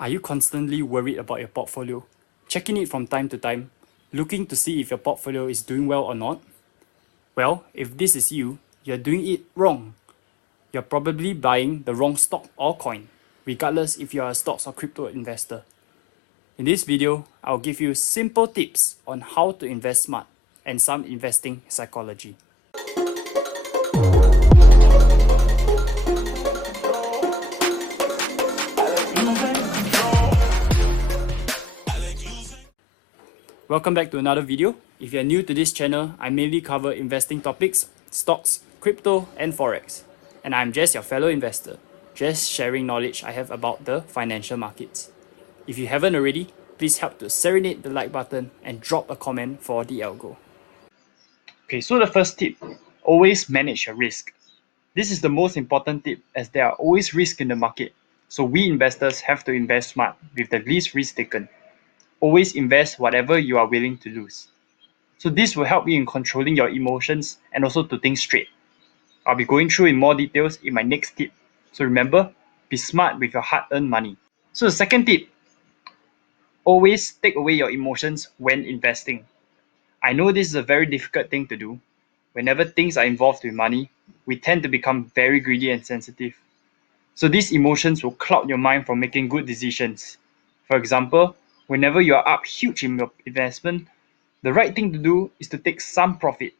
Are you constantly worried about your portfolio, checking it from time to time, looking to see if your portfolio is doing well or not? Well, if this is you, you're doing it wrong. You're probably buying the wrong stock or coin, regardless if you're a stocks or crypto investor. In this video, I'll give you simple tips on how to invest smart and some investing psychology. Welcome back to another video. If you're new to this channel, I mainly cover investing topics, stocks, crypto, and forex. And I'm just your fellow investor, just sharing knowledge I have about the financial markets. If you haven't already, please help to serenade the like button and drop a comment for the algo. Okay, so the first tip, always manage your risk. This is the most important tip as there are always risks in the market. So we investors have to invest smart with the least risk taken. Always invest whatever you are willing to lose. So this will help you in controlling your emotions and also to think straight. I'll be going through in more details in my next tip. So remember, be smart with your hard-earned money. So the second tip, always take away your emotions when investing. I know this is a very difficult thing to do. Whenever things are involved with money, we tend to become very greedy and sensitive. So these emotions will cloud your mind from making good decisions. For example, whenever you are up huge in your investment, the right thing to do is to take some profit.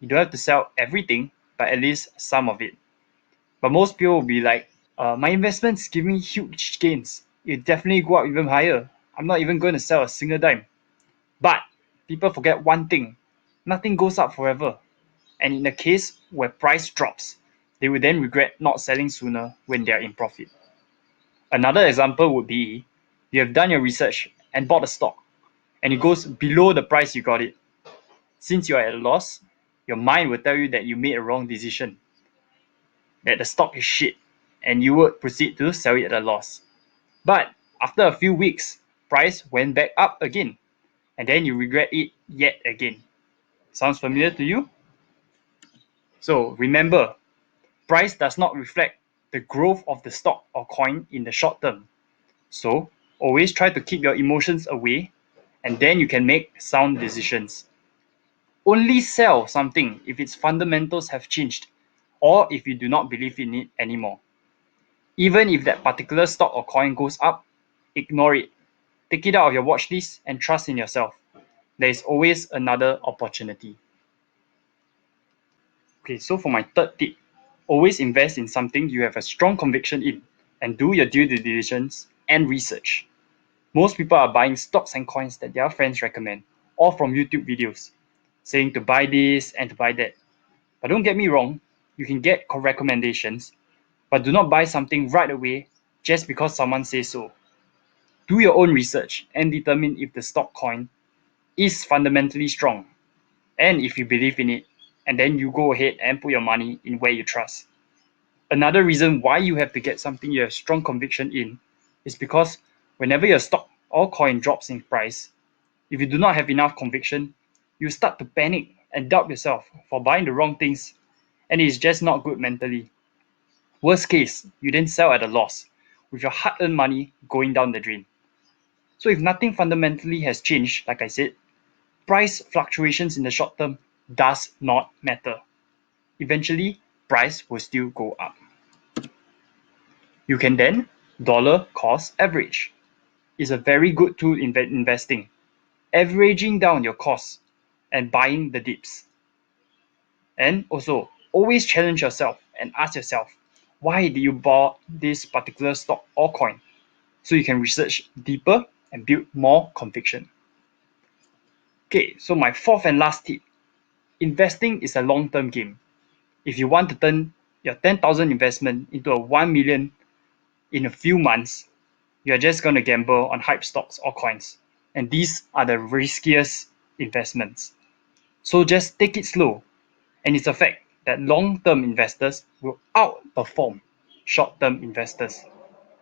You don't have to sell everything, but at least some of it. But most people will be like, my investments give me huge gains. It definitely go up even higher. I'm not even going to sell a single dime. But people forget one thing. Nothing goes up forever. And in a case where price drops, they will then regret not selling sooner when they are in profit. Another example would be you have done your research and bought a stock and it goes below the price you got it. Since you are at a loss, your mind will tell you that you made a wrong decision, that the stock is shit, and you would proceed to sell it at a loss. But after a few weeks, price went back up again, and then you regret it yet again. Sounds familiar to you? So remember, price does not reflect the growth of the stock or coin in the short term. So always try to keep your emotions away, and then you can make sound decisions. Only sell something if its fundamentals have changed or if you do not believe in it anymore. Even if that particular stock or coin goes up, ignore it. Take it out of your watch list and trust in yourself. There is always another opportunity. Okay, so for my third tip, always invest in something you have a strong conviction in and do your due diligence and research. Most people are buying stocks and coins that their friends recommend or from YouTube videos, saying to buy this and to buy that. But don't get me wrong, you can get recommendations, but do not buy something right away just because someone says so. Do your own research and determine if the stock coin is fundamentally strong and if you believe in it, and then you go ahead and put your money in where you trust. Another reason why you have to get something you have strong conviction in is because whenever your stock or coin drops in price, if you do not have enough conviction, you start to panic and doubt yourself for buying the wrong things, and it is just not good mentally. Worst case, you then sell at a loss, with your hard-earned money going down the drain. So if nothing fundamentally has changed, like I said, price fluctuations in the short term does not matter. Eventually, price will still go up. You can then dollar cost average. It's a very good tool in investing, averaging down your costs and buying the dips. And also, always challenge yourself and ask yourself, why did you buy this particular stock or coin? So you can research deeper and build more conviction. Okay, so my fourth and last tip, investing is a long-term game. If you want to turn your 10,000 investment into a 1 million in a few months, you're just going to gamble on hype stocks or coins. And these are the riskiest investments. So just take it slow. And it's a fact that long-term investors will outperform short-term investors.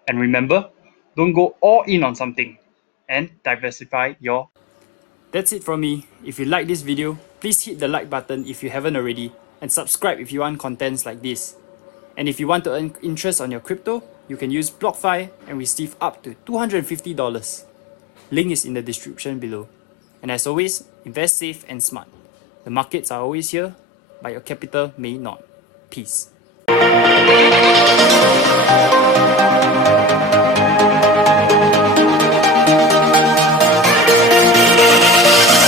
And remember, don't go all in on something and diversify your. That's it from me. If you like this video, please hit the like button if you haven't already and subscribe if you want contents like this. And if you want to earn interest on your crypto, you can use Blockfi and receive up to $250. Link is in the description below. And as always, invest safe and smart. The markets are always here, but your capital may not. Peace.